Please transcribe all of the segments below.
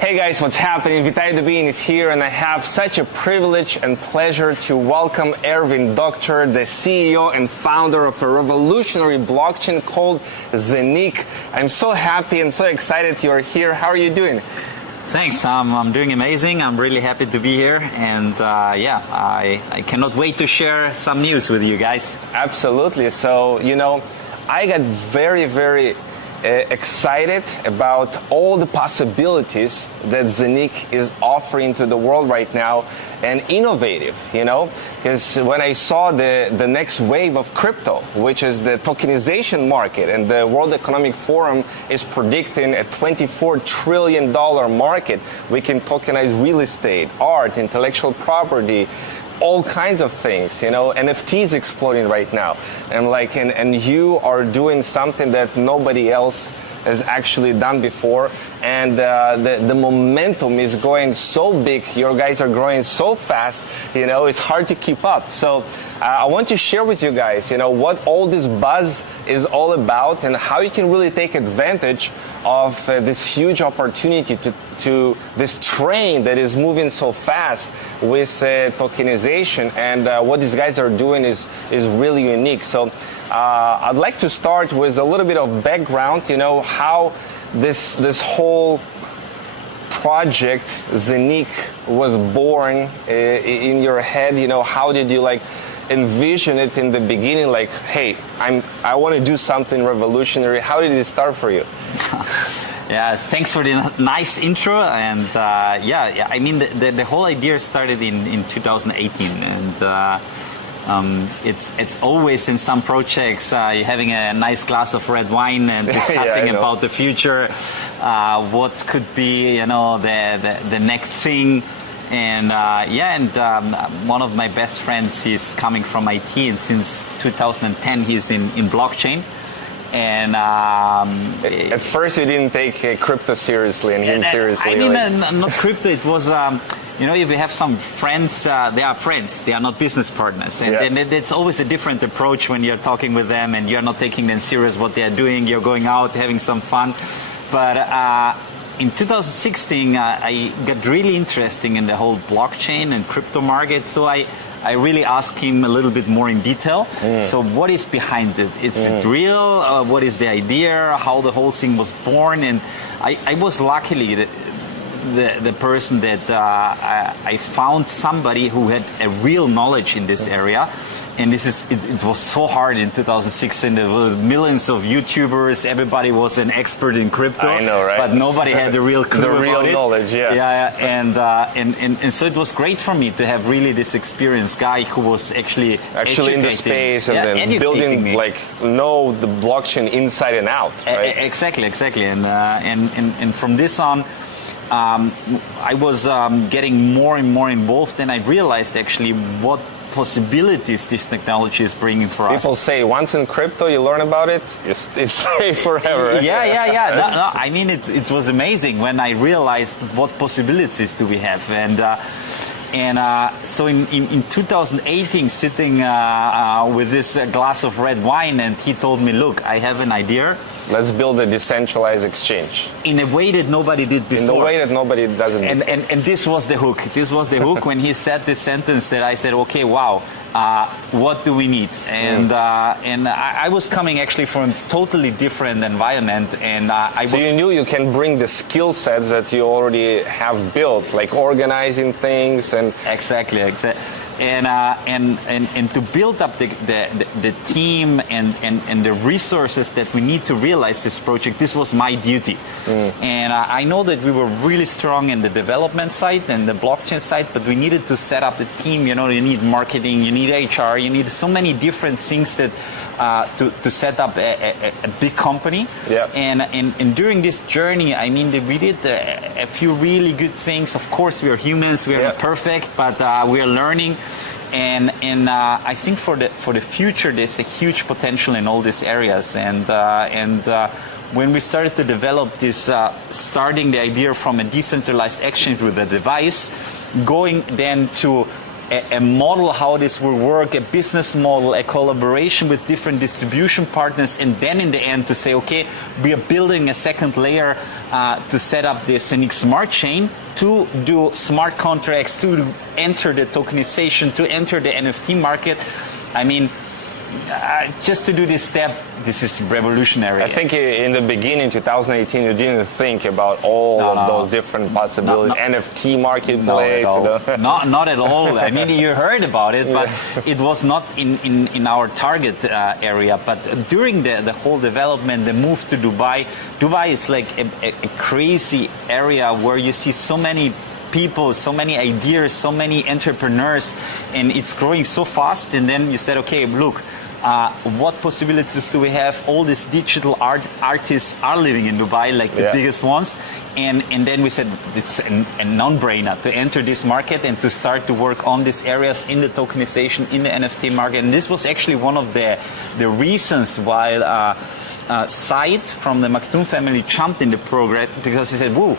Hey guys, what's happening? Vitaly Dubin is here, and I have such a privilege and pleasure to welcome Ervin Doctor, the CEO and founder of a revolutionary blockchain called ZENIQ. I'm so happy and so excited you're here. How are you doing? Thanks, I'm doing amazing. I'm really happy to be here, and I cannot wait to share some news with you guys. Absolutely. So, I got very excited about all the possibilities that ZENIQ is offering to the world right now, and innovative, because when I saw the next wave of crypto, which is the tokenization market, and the World Economic Forum is predicting a $24 trillion market. We can tokenize real estate, art, intellectual property, all kinds of things, NFTs exploding right now. And you are doing something that nobody else has actually done before. And the momentum is going so big. Your guys are growing so fast, it's hard to keep up. So I want to share with you guys, what all this buzz is all about and how you can really take advantage of this huge opportunity to this train that is moving so fast with tokenization. And what these guys are doing is really unique. So I'd like to start with a little bit of background, how this whole project ZENIQ was born in your head. How did you envision it in the beginning? Hey, I want to do something revolutionary. How did it start for you? Yeah, thanks for the nice intro. And I mean, the whole idea started in 2018, and it's always in some projects you're having a nice glass of red wine and discussing about the future, what could be the next thing. And one of my best friends, he's coming from IT, and since 2010 he's in blockchain. And at first you didn't take crypto seriously and him seriously. I mean, not crypto. It was if we have some friends, they are friends. They are not business partners, and it's always a different approach when you're talking with them and you're not taking them serious what they are doing. You're going out having some fun, but in 2016 I got really interested in the whole blockchain and crypto market. So I really asked him a little bit more in detail. So what is behind it? Is it real? What is the idea? How the whole thing was born? And I was luckily the person that I found somebody who had a real knowledge in this area. And it was so hard in 2016. There was millions of YouTubers. Everybody was an expert in crypto. I know, right? But nobody had the real clue about it. Knowledge, And so it was great for me to have really this experienced guy who was actually in the space and then building know the blockchain inside and out. Right? Exactly. And from this on, I was getting more and more involved, and I realized actually what possibilities this technology is bringing for us. People say once in crypto you learn about it, it's safe forever. No, I mean, it was amazing when I realized what possibilities do we have. So in 2018, sitting with this glass of red wine, and he told me, look, I have an idea. Let's build a decentralized exchange. In a way that nobody did before. In a way that nobody does it before. And this was the hook. This was the hook when he said this sentence that I said, okay, wow, what do we need? And I was coming actually from a totally different environment. And So you knew you can bring the skill sets that you already have built, like organizing things and... Exactly. And to build up the team and the resources that we need to realize this project, this was my duty. And I know that we were really strong in the development side and the blockchain side, but we needed to set up the team. You need marketing, you need HR, you need so many different things that to set up a big company. And during this journey, I mean, we did a few really good things. Of course, we are humans, we are not perfect, but we are learning. And I think for the future, there's a huge potential in all these areas. And when we started to develop this, starting the idea from a decentralized exchange with a device, going then to a model how this will work, a business model, a collaboration with different distribution partners, and then in the end to say, okay, we are building a second layer to set up the ZENIQ smart chain to do smart contracts, to enter the tokenization, to enter the NFT market. I mean, just to do this step, this is revolutionary. I think in the beginning, 2018, you didn't think about all of those different possibilities. NFT marketplace. Not at all. I mean, you heard about it, but it was not in our target area. But during the whole development, the move to Dubai is like a crazy area where you see so many people, so many ideas, so many entrepreneurs, and it's growing so fast. And then you said, okay, look, what possibilities do we have? All these digital artists are living in Dubai, like the biggest ones. And then we said it's a non-brainer to enter this market and to start to work on these areas in the tokenization, in the NFT market. And this was actually one of the reasons why Said from the Maktoum family jumped in the program, because he said, whoa,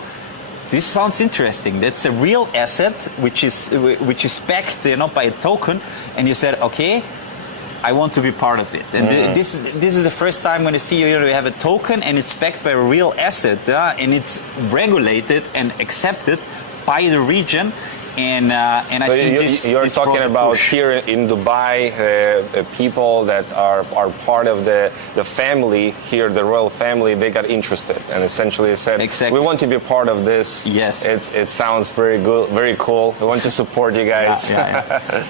this sounds interesting. That's a real asset which is backed, by a token, and you said, okay, I want to be part of it. And this is the first time when you see you have a token and it's backed by a real asset, and it's regulated and accepted by the region. And I think you're talking about here in Dubai, people that are part of the family here, the royal family. They got interested and essentially said, "We want to be a part of this." Yes, it sounds very good, very cool. We want to support you guys.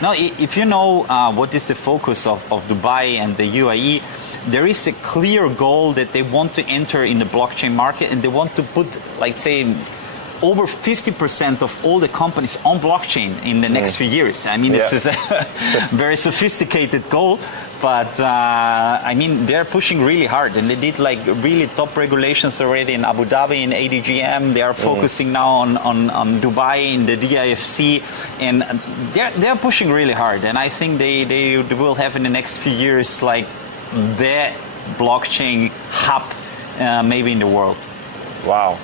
Now, if you know what is the focus of Dubai and the UAE, there is a clear goal that they want to enter in the blockchain market, and they want to put, like, say, over 50% of all the companies on blockchain in the next few years. I mean, it's a very sophisticated goal, but I mean, they're pushing really hard, and they did like really top regulations already in Abu Dhabi, in ADGM. They are focusing now on Dubai, in the DIFC, and they're pushing really hard. And I think they will have in the next few years like the blockchain hub maybe in the world. Wow.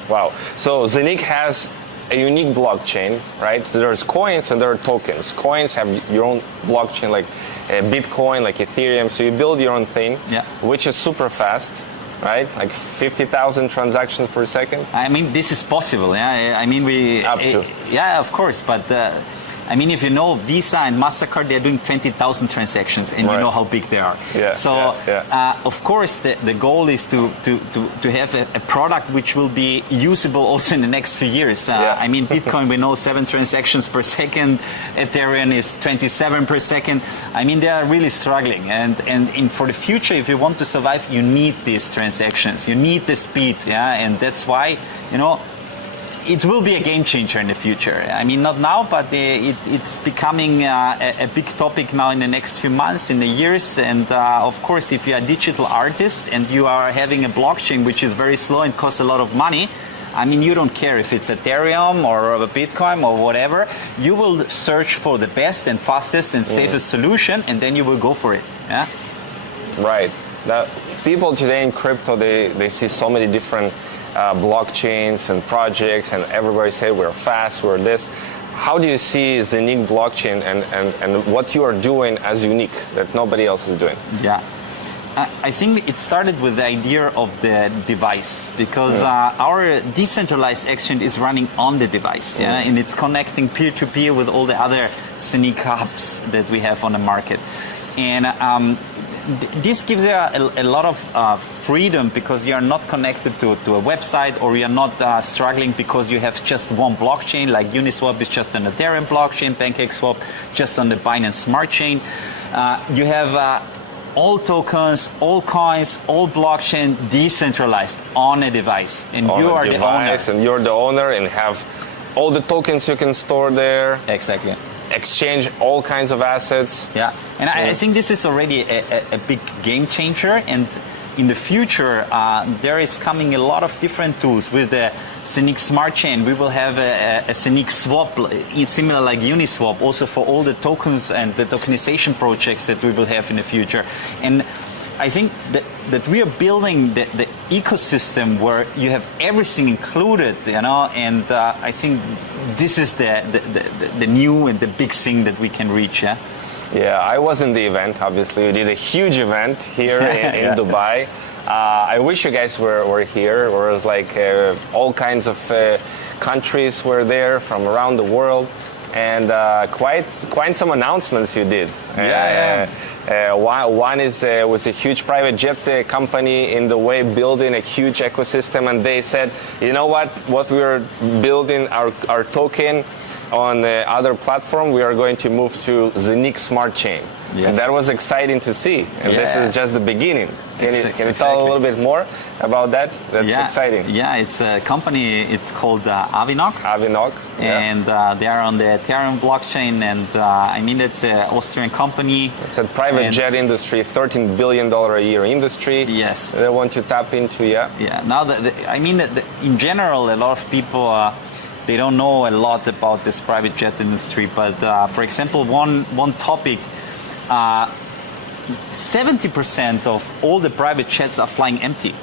So ZENIQ has a unique blockchain, right? So there's coins and there are tokens. Coins have your own blockchain, like Bitcoin, like Ethereum. So you build your own thing, which is super fast, right? Like 50,000 transactions per second. I mean, this is possible. Yeah, I mean, yeah, of course, but. I mean, if you know Visa and MasterCard, they're doing 20,000 transactions, and you know how big they are. Of course, the goal is to have a product which will be usable also in the next few years. I mean, Bitcoin, we know 7 transactions per second. Ethereum is 27 per second. I mean, they are really struggling. And for the future, if you want to survive, you need these transactions. You need the speed. And that's why, it will be a game changer in the future. I mean, not now, but it's becoming a big topic now in the next few months, in the years. And of course, if you're a digital artist and you are having a blockchain which is very slow and costs a lot of money, I mean, you don't care if it's Ethereum or a Bitcoin or whatever. You will search for the best and fastest and safest solution, and then you will go for it. Right. Now, people today in crypto, they see so many different blockchains and projects, and everybody say we're fast, we're this. How do you see ZENIQ blockchain and what you are doing as unique that nobody else is doing? Yeah, I think it started with the idea of the device, because our decentralized exchange is running on the device, and it's connecting peer-to-peer with all the other ZENIQ hubs that we have on the market. And this gives you a lot of freedom, because you are not connected to a website, or you're not struggling because you have just one blockchain, like Uniswap is just an Ethereum blockchain, PancakeSwap just on the Binance Smart Chain. You have all tokens, all coins, all blockchain decentralized on a device, and you are the owner. And you're the owner, and have all the tokens you can store there. Exactly. Exchange all kinds of assets. Yeah, and I think this is already a big game changer, and in the future there is coming a lot of different tools. With the ZENIQ Smart Chain, we will have a ZENIQ Swap, similar like Uniswap, also for all the tokens and the tokenization projects that we will have in the future. And I think that we are building the ecosystem where you have everything included, and I think this is the new and the big thing that we can reach. Yeah. Yeah, I was in the event. Obviously, we did a huge event here in Dubai. I wish you guys were here. Where it was like all kinds of countries were there from around the world, and quite some announcements you did. One was a huge private jet company in the way building a huge ecosystem, and they said, you know what we're building our token on the other platform, we are going to move to ZENIQ Smart Chain. Yes. And that was exciting to see. And this is just the beginning. Can you tell a little bit more about that? That's exciting. Yeah, it's a company, it's called ZENIQ. ZENIQ. And they are on the Ethereum blockchain. And I mean, it's an Austrian company. It's a private jet industry, $13 billion a year industry. Yes. They want to tap into, Yeah. Now, in general, a lot of people, they don't know a lot about this private jet industry. But for example, one topic, 70% of all the private jets are flying empty.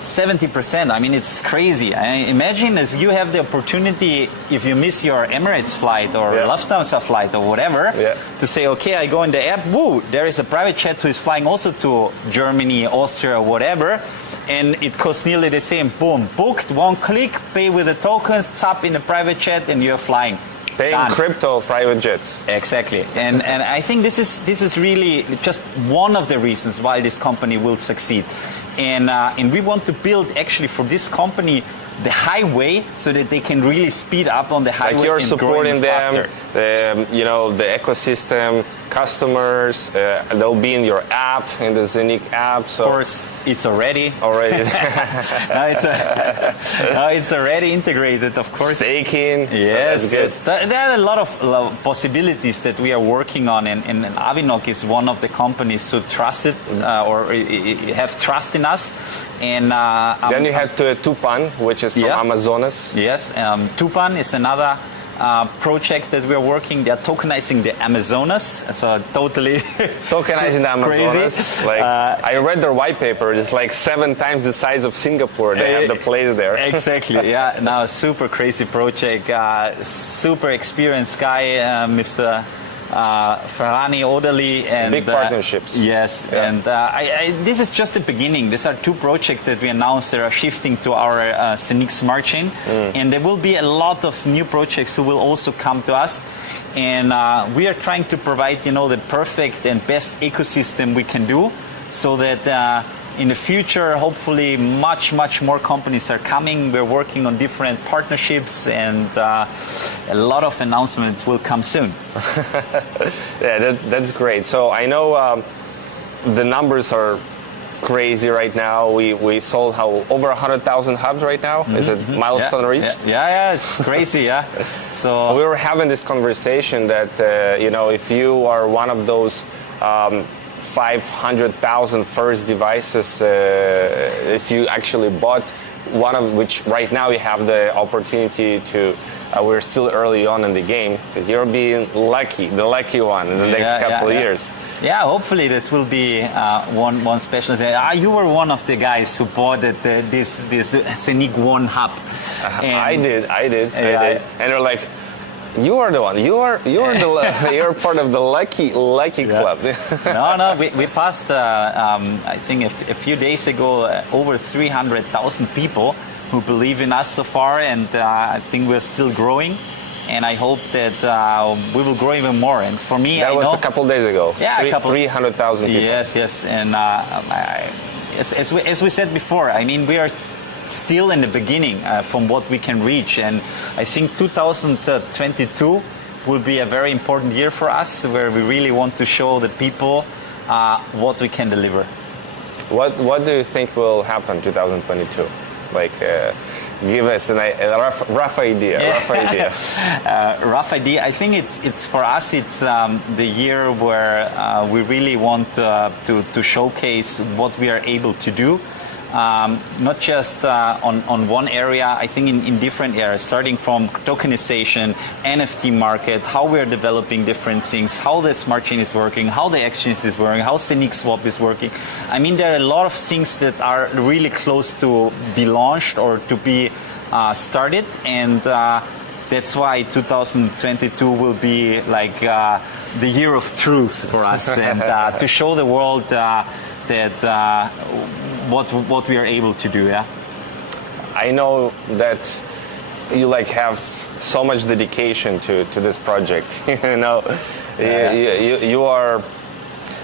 70%. I mean, it's crazy. Imagine if you have the opportunity, if you miss your Emirates flight or Lufthansa flight or whatever, to say, okay, I go in the app, woo, there is a private jet who is flying also to Germany, Austria, or whatever, and it costs nearly the same. Boom, booked, one click, pay with the tokens, tap in a private jet, and you're flying. Paying crypto private jets. Exactly, and I think this is really just one of the reasons why this company will succeed, and we want to build actually for this company the highway so that they can really speed up on the highway. Like you're and supporting them, faster. The ecosystem, customers. They'll be in your app, in the ZENIQ app. So of course, it's already. Now it's already integrated, of course. Staking. Yes, so yes. There are a lot of possibilities that we are working on, and ZENIQ is one of the companies who trust it or have trust in us. And then you have Tupan, which is from Amazonas. Yes, Tupan is another project that we're working. They're tokenizing the Amazonas, so totally tokenizing the Amazonas. Crazy. Like I read their white paper. It's like 7 times the size of Singapore. They have the place there. Exactly. Yeah. Now, super crazy project. Super experienced guy, Mr. Ferrani Odali, and big partnerships. Yes, and this is just the beginning. These are 2 projects that we announced that are shifting to our ZENIQ Smart Chain, and there will be a lot of new projects who will also come to us. And we are trying to provide, the perfect and best ecosystem we can do, so that in the future, hopefully, much more companies are coming. We're working on different partnerships, and a lot of announcements will come soon. Yeah, that's great. So I know the numbers are crazy right now. We sold over 100,000 hubs right now. Is it milestone reached? Yeah, it's crazy. Yeah. So we were having this conversation that if you are one of those 500,000 first devices, if you actually bought one of which right now you have the opportunity to, we're still early on in the game, that you're being lucky, the lucky one in the next couple of years. Yeah, hopefully this will be one special thing. You were one of the guys who bought this ZENIQ One hub. I did. And they're like, you are the one. You're part of the lucky club. No. We passed. I think a few days ago, over 300,000 people who believe in us so far, and I think we're still growing. And I hope that we will grow even more. And for me, that was a couple days ago. Yeah, 300,000 people. Yes. And as we said before, I mean, we are still in the beginning from what we can reach, and I think 2022 will be a very important year for us, where we really want to show the people what we can deliver. What do you think will happen 2022? Like, give us a rough idea. Rough idea. I think it's for us. It's the year where we really want to showcase what we are able to do. not just on one area, I think in different areas, starting from tokenization, NFT market, how we're developing different things, how the smart chain is working, how the exchange is working, how ZENIQ Swap is working. I mean, there are a lot of things that are really close to be launched or to be started, and that's why 2022 will be like the year of truth for us, and to show the world that what we are able to do. Yeah, I know that you like have so much dedication to this project. You know, you are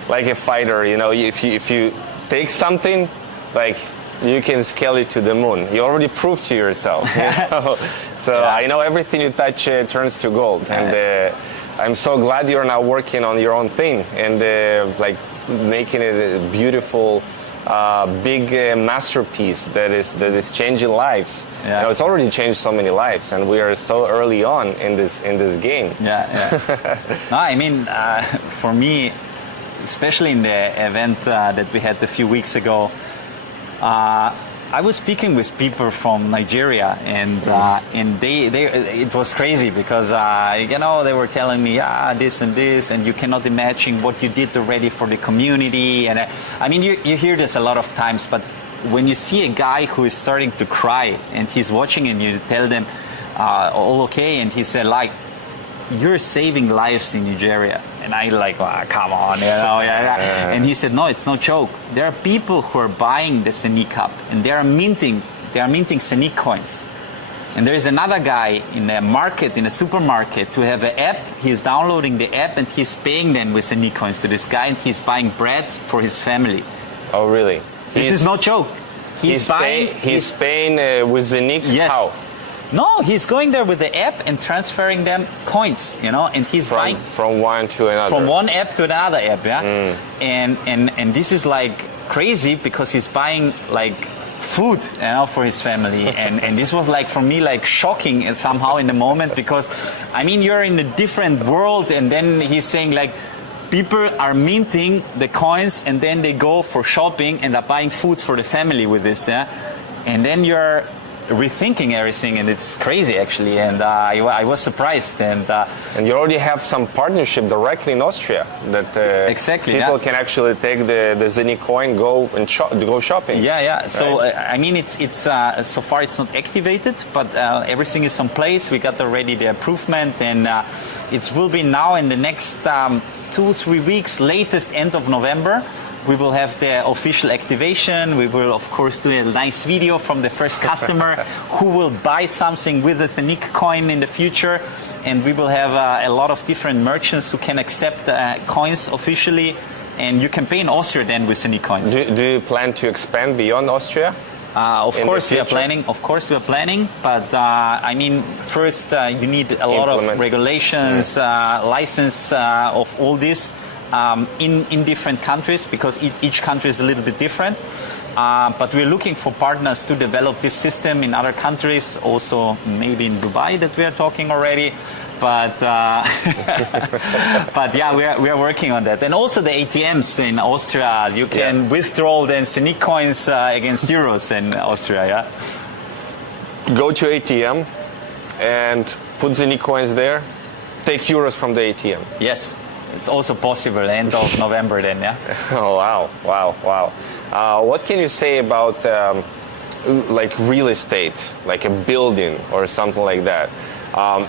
like a fighter. You know, if you take something, like you can scale it to the moon. You already proved to yourself. You know? So I know everything you touch turns to gold, and I'm so glad you're now working on your own thing and like making it a beautiful, big masterpiece that is changing lives. Yeah. You know, it's already changed so many lives, and we are so early on in this game. No, I mean, for me, especially in the event that we had a few weeks ago, I was speaking with people from Nigeria, and they it was crazy because you know, they were telling me this and this, and you cannot imagine what you did already for the community. And I mean, you hear this a lot of times, but when you see a guy who is starting to cry and he's watching, and you tell them all okay, and he said like, you're saving lives in Nigeria. And I like, come on, you know. And he said, no, it's no joke. There are people who are buying the ZENIQ Hub, and they are minting ZENIQ coins. And there is another guy in a market, in a supermarket, who have an app. He's downloading the app, and he's paying them with ZENIQ coins to this guy, and he's buying bread for his family. Oh, really? This is no joke. He's paying with ZENIQ? Yes. How? No, he's going there with the app and transferring them coins, you know, and he's buying from one to another. From one app to another app, yeah. And this is like crazy because he's buying like food, you know, for his family, and this was like for me like shocking somehow in the moment, because I mean, you're in a different world, and then he's saying like, people are minting the coins and then they go for shopping and are buying food for the family with this, yeah. And then you're rethinking everything, and it's crazy actually, and I was surprised, and you already have some partnership directly in Austria that exactly people can actually take the ZENIQ coin, go shopping. So right? I mean, it's so far it's not activated, but everything is in place. We got already the improvement, and it will be now in the next 2-3 weeks, latest end of November. We will have the official activation. We will, of course, do a nice video from the first customer who will buy something with the ZENIQ coin in the future. And we will have a lot of different merchants who can accept coins officially. And you can pay in Austria then with ZENIQ coins. Do you plan to expand beyond Austria? Of course we are planning. But I mean, first you need a lot of regulations, license of all this. In different countries, because each country is a little bit different. But we're looking for partners to develop this system in other countries, also maybe in Dubai that we are talking already. But but yeah, we are working on that. And also the ATMs in Austria, you can withdraw then ZENIQ coins against euros in Austria. Yeah. Go to ATM and put ZENIQ coins there. Take euros from the ATM. Yes. It's also possible end of November then, yeah? Oh, wow. What can you say about like real estate, like a building or something like that?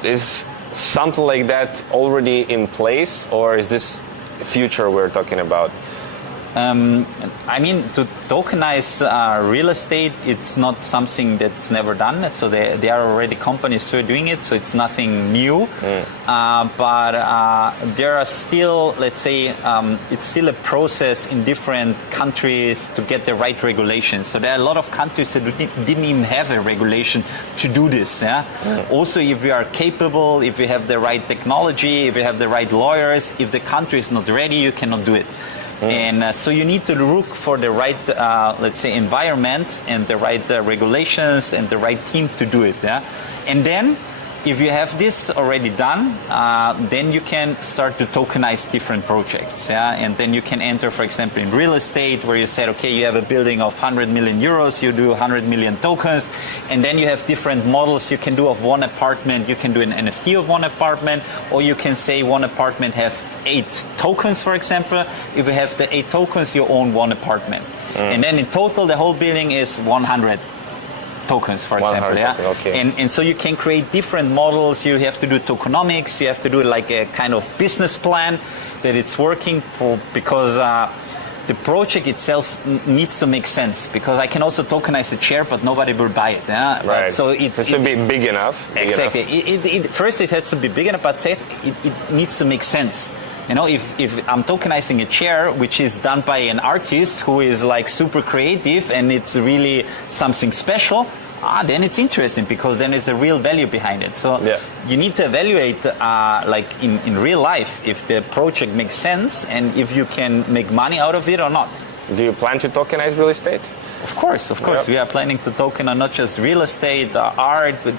Is something like that already in place, or is this future we're talking about? I mean, to tokenize real estate, it's not something that's never done. So there are already companies who are doing it, so it's nothing new. But there are still, let's say, it's still a process in different countries to get the right regulations. So there are a lot of countries that didn't even have a regulation to do this. Yeah? Also, if we are capable, if we have the right technology, if we have the right lawyers, if the country is not ready, you cannot do it. And so you need to look for the right, let's say, environment and the right regulations and the right team to do it. Yeah? And then if you have this already done, then you can start to tokenize different projects. Yeah? And then you can enter, for example, in real estate, where you said, okay, you have a building of 100 million euros, you do 100 million tokens, and then you have different models you can do of one apartment. You can do an NFT of one apartment, or you can say one apartment have 8 tokens, for example. If you have the 8 tokens, you own one apartment. And then in total, the whole building is 100 tokens, for example. Yeah? Okay. And so you can create different models. You have to do tokenomics. You have to do like a kind of business plan that it's working for, because the project itself needs to make sense, because I can also tokenize a chair, but nobody will buy it. Yeah? Right. But so it has to be big enough. Exactly. First, it has to be big enough, but second, it needs to make sense. You know, if I'm tokenizing a chair, which is done by an artist who is like super creative and it's really something special, then it's interesting, because then there's a real value behind it. So you need to evaluate, like in real life, if the project makes sense and if you can make money out of it or not. Do you plan to tokenize real estate? Of course. Yep. We are planning to token on not just real estate, art, but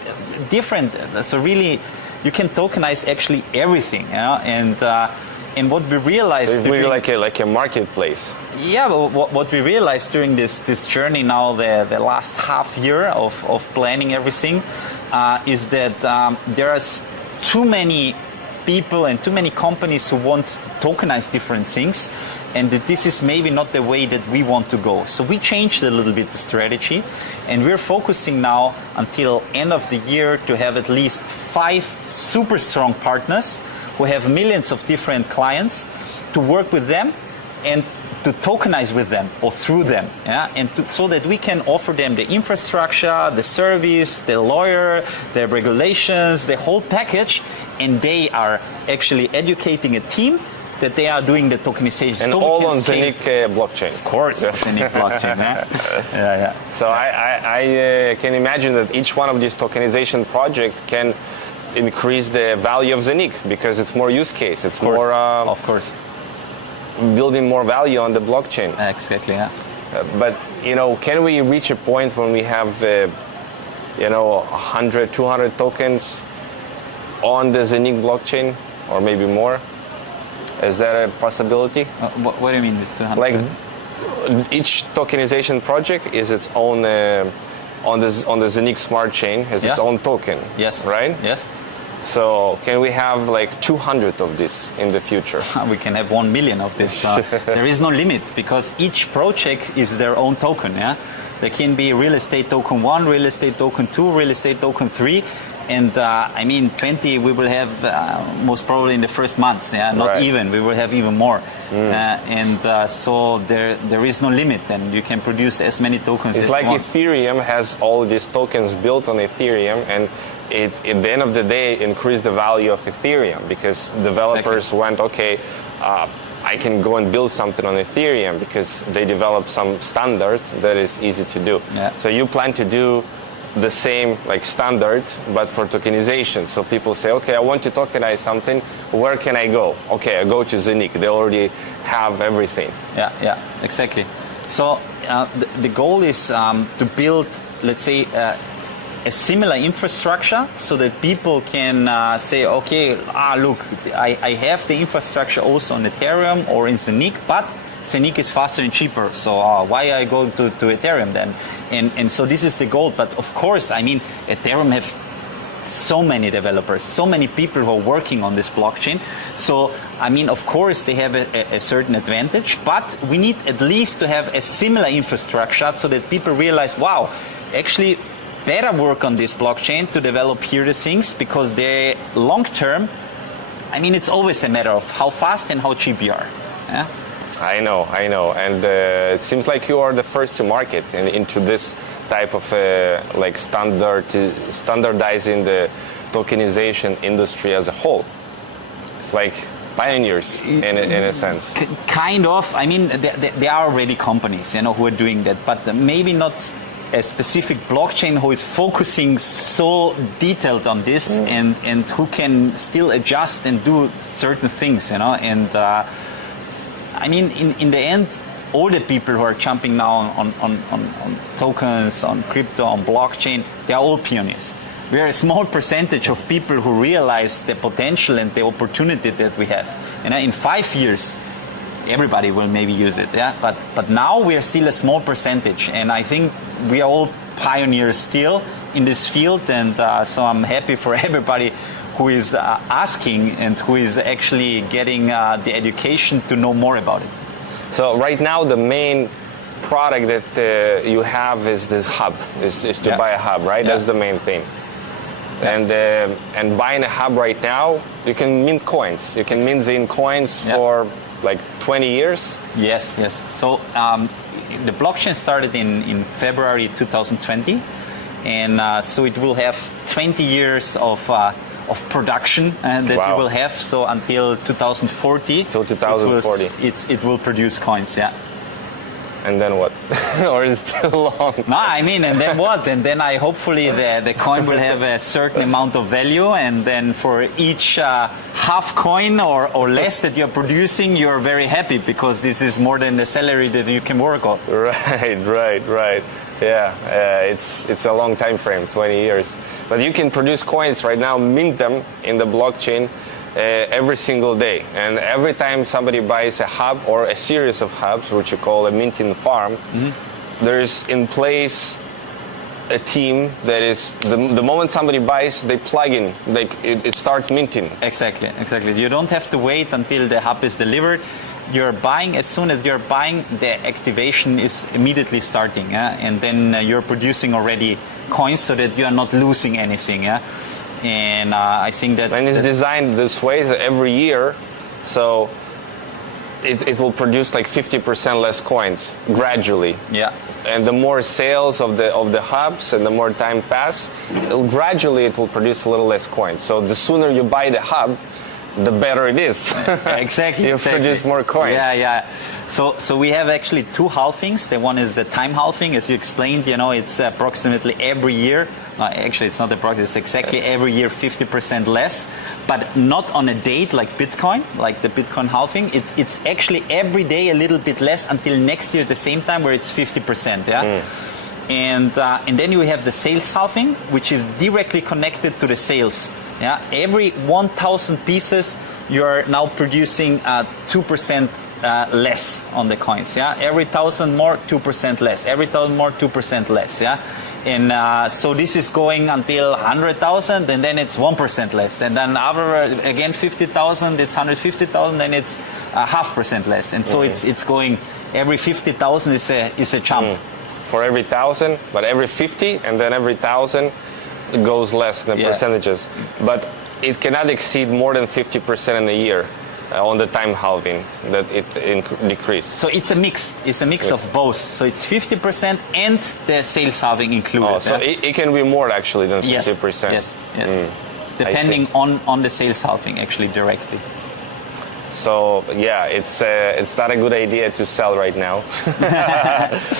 different. So really, you can tokenize actually everything. You know? And what we realized, it's really like a marketplace. Yeah, what we realized during this journey now, the last half year of planning everything, is that there are too many people and too many companies who want to tokenize different things, and that this is maybe not the way that we want to go. So we changed a little bit the strategy, and we're focusing now until end of the year to have at least 5 super strong partners who have millions of different clients, to work with them and to tokenize with them or through them, yeah? And so that we can offer them the infrastructure, the service, the lawyer, the regulations, the whole package, and they are actually educating a team that they are doing the tokenization. And so all on ZENIQ blockchain. Of course, ZENIQ blockchain. Yeah. So I can imagine that each one of these tokenization projects can increase the value of ZENIQ, because it's more use case. It's more, of course, building more value on the blockchain. Exactly. Yeah. But can we reach a point when we have 100, 200 tokens on the ZENIQ blockchain, or maybe more? Is that a possibility? What do you mean with 200? Like each tokenization project is its own on the ZENIQ smart chain has its own token. Yes. Right? Yes. So can we have like 200 of this in the future? We can have 1 million of this. There is no limit, because each project is their own token. Yeah, there can be real estate token 1, real estate token 2, real estate token 3, and 20 we will have most probably in the first months. Yeah, not right. even. We will have even more. So there is no limit, and you can produce as many tokens. It's as like you want. Ethereum has all these tokens built on Ethereum, and it at the end of the day increased the value of Ethereum, because developers went, okay, I can go and build something on Ethereum because they developed some standard that is easy to do. Yeah. So you plan to do the same like standard, but for tokenization. So people say, okay, I want to tokenize something. Where can I go? Okay, I go to ZENIQ. They already have everything. Yeah, exactly. So the goal is to build, let's say, a similar infrastructure, so that people can say, okay, look, I have the infrastructure also on Ethereum or in ZENIQ, but ZENIQ is faster and cheaper, so why I go to Ethereum then? And so this is the goal. But of course, Ethereum have so many developers, so many people who are working on this blockchain. So, of course, they have a certain advantage, but we need at least to have a similar infrastructure, so that people realize, wow, actually better work on this blockchain to develop here the things, because they long term, it's always a matter of how fast and how cheap you are. Yeah? I know, and it seems like you are the first to market into this type of standardizing the tokenization industry as a whole. It's like pioneers in a sense. Kind of. There are already companies, who are doing that, but maybe not a specific blockchain who is focusing so detailed on this, and who can still adjust and do certain things, and in the end, all the people who are jumping now on tokens, on crypto, on blockchain, they are all pioneers. We are a small percentage of people who realize the potential and the opportunity that we have. And in 5 years, everybody will maybe use it. Yeah, but now we are still a small percentage, and I think we are all pioneers still in this field. And so I'm happy for everybody who is asking and who is actually getting the education to know more about it. So right now the main product that you have is this hub, is to buy a hub, right? That's the main thing. And buying a hub right now, you can mint coins. You can mint ZENIQ coins for like 20 years. Yes. So the blockchain started in February 2020, and so it will have 20 years of production that you will have. So until 2040. Till 2040. It will produce coins. Yeah. And then what? Or is it too long? No, I mean, and then what? And then hopefully the coin will have a certain amount of value, and then for each half coin or less that you're producing, you're very happy, because this is more than the salary that you can work on. Right. Yeah, it's a long time frame, 20 years. But you can produce coins right now, mint them in the blockchain every single day. And every time somebody buys a hub or a series of hubs, which you call a minting farm, there's in place a team that is, the moment somebody buys, they plug in, it starts minting. Exactly. You don't have to wait until the hub is delivered. You're buying, as soon as you're buying, the activation is immediately starting, and then you're producing already coins so that you are not losing anything. And I think that... And it's designed this way that every year, so it will produce like 50% less coins gradually. Yeah. And the more sales of the hubs and the more time pass, gradually it will produce a little less coins. So the sooner you buy the hub, the better it is. Exactly. You produce more coins. Yeah. So we have actually two halvings. The one is the time halving, as you explained. It's approximately every year. Actually, it's not approximately. It's exactly every year 50% less, but not on a date like Bitcoin, like the Bitcoin halving. It's actually every day a little bit less until next year at the same time, where it's 50%. Yeah. And then you have the sales halving, which is directly connected to the sales. Yeah, every 1,000 pieces, you are now producing 2% less on the coins. Yeah, every 1,000 more, 2% less. Every 1,000 more, 2% less. Yeah, and so this is going until 100,000, and then it's 1% less. And then again 50,000, it's 150,000, then it's 0.5% less. And so it's going every 50,000 is a jump. For every 1,000, but every 50, and then every 1,000. It goes less in the percentages, but it cannot exceed more than 50% in a year on the time halving that it decreased. So it's a mix. It's a mix of both. So it's 50% and the sales halving included. Oh, so it can be more actually than 50%. Yes. Depending on the sales halving actually directly. So yeah, it's not a good idea to sell right now.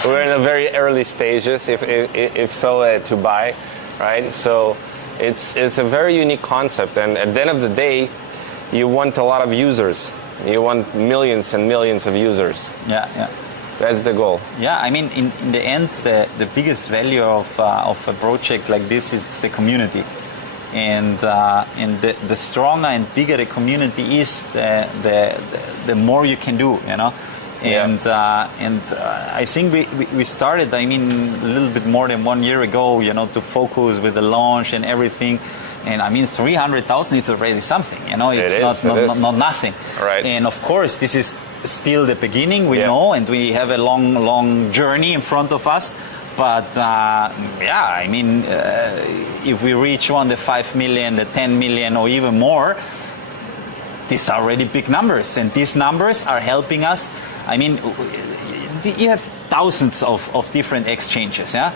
We're in the very early stages, if so, to buy. Right, so it's a very unique concept, and at the end of the day, you want a lot of users. You want millions and millions of users. Yeah. That's the goal. Yeah, I mean, in the end, the biggest value of a project like this is the community, and the stronger and bigger the community is, the more you can do. And I think we started, I mean, a little bit more than 1 year ago, to focus with the launch and everything. And I mean, 300,000 is already something, it's not nothing. Right. And of course, this is still the beginning, we know, and we have a long journey in front of us. But I mean, if we reach the 5 million, the 10 million, or even more, these are already big numbers, and these numbers are helping us. I mean, you have thousands of different exchanges. Yeah,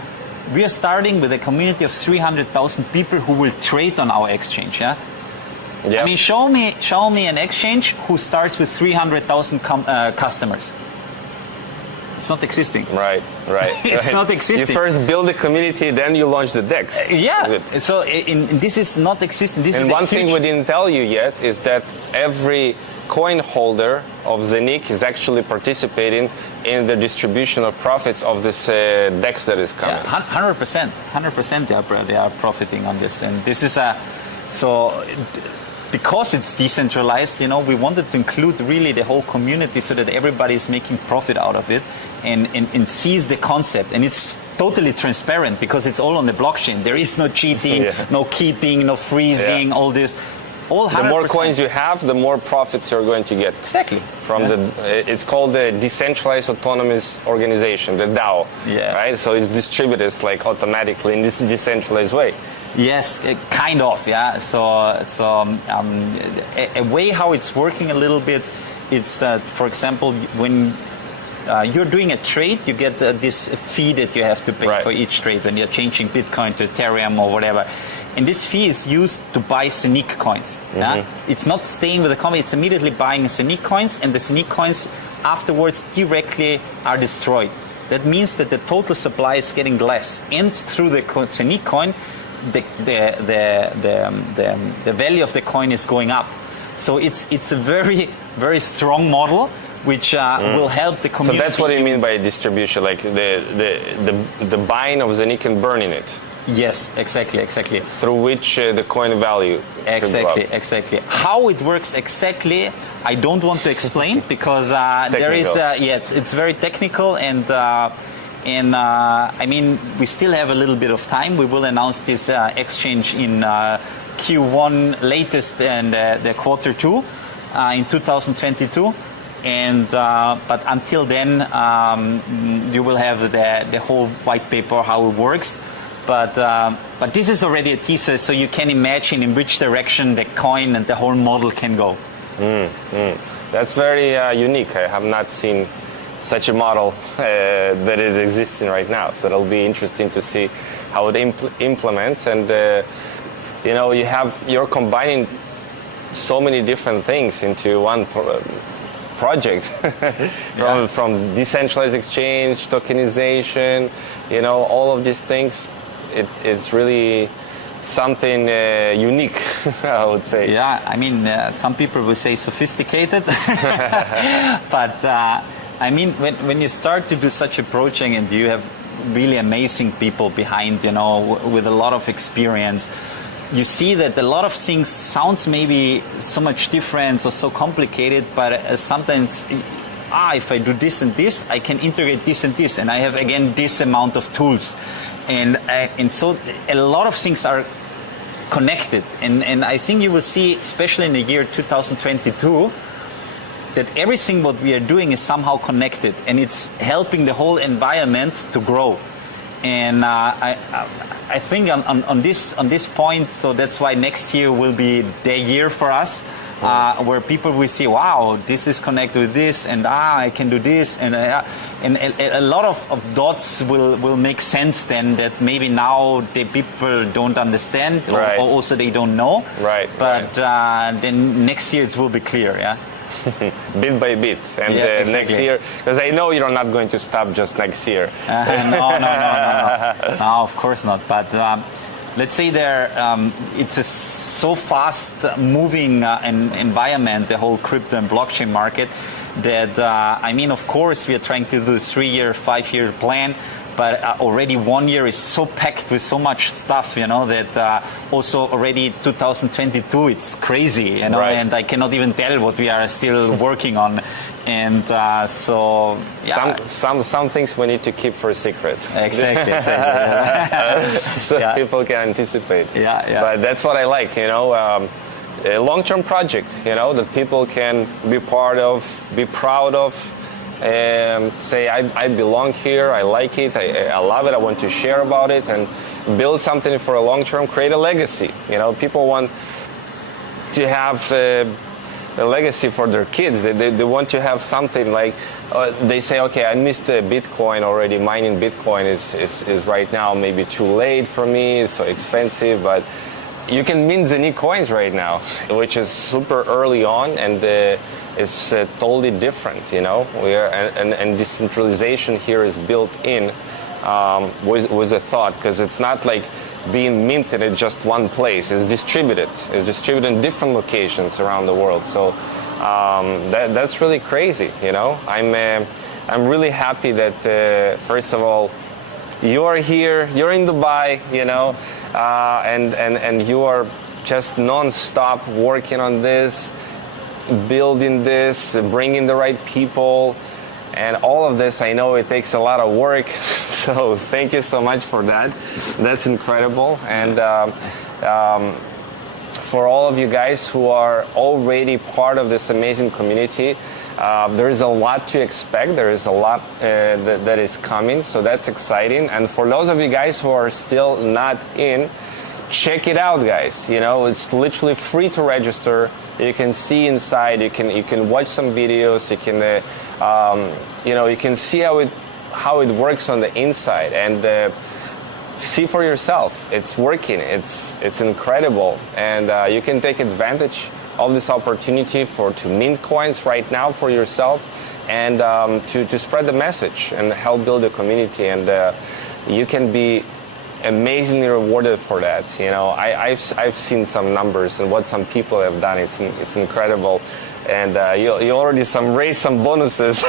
we are starting with a community of 300,000 people who will trade on our exchange. Yeah, I mean, show me an exchange who starts with 300,000 customers. It's not existing. Right. It's not existing. You first build a community, then you launch the DEX. So this is not existing. And one thing we didn't tell you yet is that every coin holder of ZENIQ is actually participating in the distribution of profits of this DEX that is coming. Yeah, 100% they are profiting on this, and this is because it's decentralized, we wanted to include really the whole community so that everybody is making profit out of it and sees the concept. And it's totally transparent because it's all on the blockchain. There is no cheating, no keeping, no freezing, all this. All 100%. The more coins you have, the more profits you're going to get. Exactly. From it's called the Decentralized Autonomous Organization, the DAO. Yeah. Right? So it's distributed like automatically in this decentralized way. Yes, kind of, yeah. So a way how it's working a little bit, it's that, for example, when you're doing a trade, you get this fee that you have to pay for each trade when you're changing Bitcoin to Ethereum or whatever. And this fee is used to buy ZENIQ coins. Yeah? It's not staying with the company, it's immediately buying ZENIQ coins, and the ZENIQ coins afterwards directly are destroyed. That means that the total supply is getting less. And through the ZENIQ coin, the value of the coin is going up. So it's a very, very strong model which will help the community. So that's what you mean by distribution, like the buying of ZENIQ and burning it. Yes, exactly. Through which the coin value. Exactly. How it works exactly, I don't want to explain because there is it's very technical and I mean we still have a little bit of time. We will announce this exchange in Q1 latest and the quarter 2 in 2022. And but until then, you will have the whole white paper how it works. But this is already a teaser, so you can imagine in which direction the coin and the whole model can go. That's very unique. I have not seen such a model that is existing right now. So it'll be interesting to see how it implements. And you're combining so many different things into one project from decentralized exchange, tokenization, all of these things. It's really something unique, I would say. Yeah, I mean, some people will say sophisticated, but I mean, when you start to do such a project and you have really amazing people behind, with a lot of experience, you see that a lot of things sounds maybe so much different or so complicated, but sometimes, if I do this and this, I can integrate this and this, and I have again this amount of tools. And so a lot of things are connected. And I think you will see, especially in the year 2022, that everything what we are doing is somehow connected. And it's helping the whole environment to grow. And I think on this point, so that's why next year will be the year for us. Where people will see, wow, this is connected with this, and I can do this, and a lot of dots will make sense then that maybe now the people don't understand, or also they don't know. Right. But then next year it will be clear, yeah. Bit by bit, and exactly. Next year, because I know you're not going to stop just next year. No, of course not. But let's say it's a so fast moving environment, the whole crypto and blockchain market, that I mean, of course, we are trying to do a 3-year, 5-year plan, but already 1 year is so packed with so much stuff, that also already 2022, it's crazy, and I cannot even tell what we are still working on. And so, yeah. Some things we need to keep for a secret. Exactly. So people can anticipate. Yeah. But that's what I like, a long-term project, that people can be part of, be proud of, and say, I belong here, I like it, I love it, I want to share about it, and build something for a long term, create a legacy. People want to have a legacy for their kids. They want to have something like, they say, okay, I missed Bitcoin already, mining Bitcoin is right now maybe too late for me, it's so expensive, but you can mint ZENIQ coins right now, which is super early on, and it's totally different, and decentralization here is built in with a thought, because it's not like being minted at just one place. It's distributed in different locations around the world. So That's really crazy. You know, I'm really happy that first of all, you are here, you're in Dubai, you know, and you are just non-stop working on this, building this, bringing the right people, and all of this. I know it takes a lot of work, so thank you so much for that. That's incredible. And for all of you guys who are already part of this amazing community, there is a lot to expect. There is a lot that is coming, so that's exciting. And for those of you guys who are still not in, check it out, guys. You know, it's literally free to register. You can see inside. You can watch some videos. You can you know, you can see how it works on the inside and see for yourself. It's working. It's incredible, and you can take advantage of this opportunity to mint coins right now for yourself, and to spread the message and help build a community. And you can be amazingly rewarded for that. You know, I've seen some numbers and what some people have done. It's incredible, and you already raised some bonuses.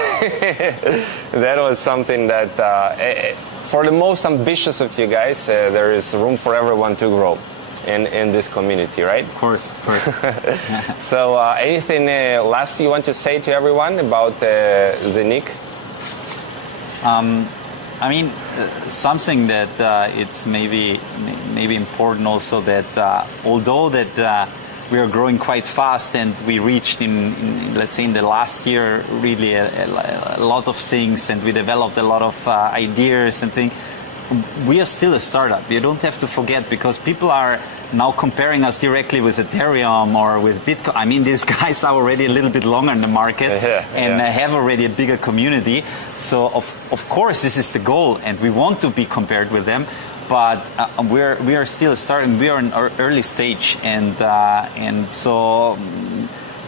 That was something that for the most ambitious of you guys, there is room for everyone to grow in this community, right? Of course, of course. So anything last you want to say to everyone about ZENIQ? I mean, something that it's maybe important also, that although that we are growing quite fast and we reached in let's say in the last year really a lot of things, and we developed a lot of ideas and things, we are still a startup. You don't have to forget, because people are now comparing us directly with Ethereum or with Bitcoin. I mean, these guys are already a little bit longer in the market and have already a bigger community. So of course this is the goal, and we want to be compared with them. But we are still starting. We are in our early stage, and so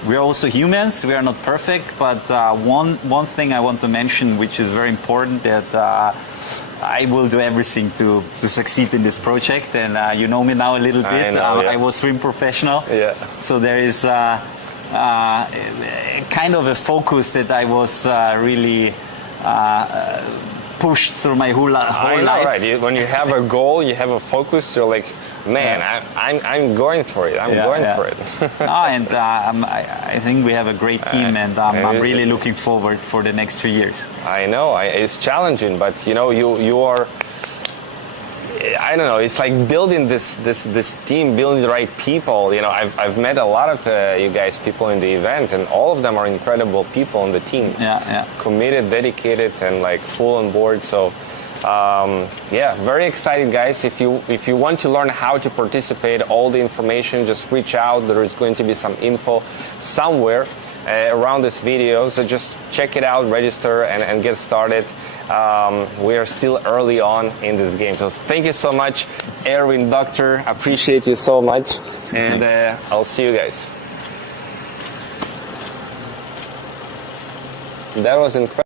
we are also humans. We are not perfect. But one thing I want to mention, which is very important, that I will do everything to succeed in this project. And you know me now a little bit. I was swim professional. Yeah. So there is kind of a focus that I was really pushed through my whole life. Right? When you have a goal, you have a focus, you're like, man, I'm going for it. I'm going for it. And I think we have a great team, and I'm really looking forward for the next 3 years. I know it's challenging, but you know, you are. I don't know. It's like building this team, building the right people. You know, I've met a lot of you guys, people in the event, and all of them are incredible people on the team. Yeah. Committed, dedicated, and like full on board. So, yeah, very excited, guys. If you want to learn how to participate, all the information, just reach out. There is going to be some info somewhere around this video. So just check it out, register, and get started. We are still early on in this game. So thank you so much, Erwin, Doctor. Appreciate you so much. And I'll see you guys. That was incredible.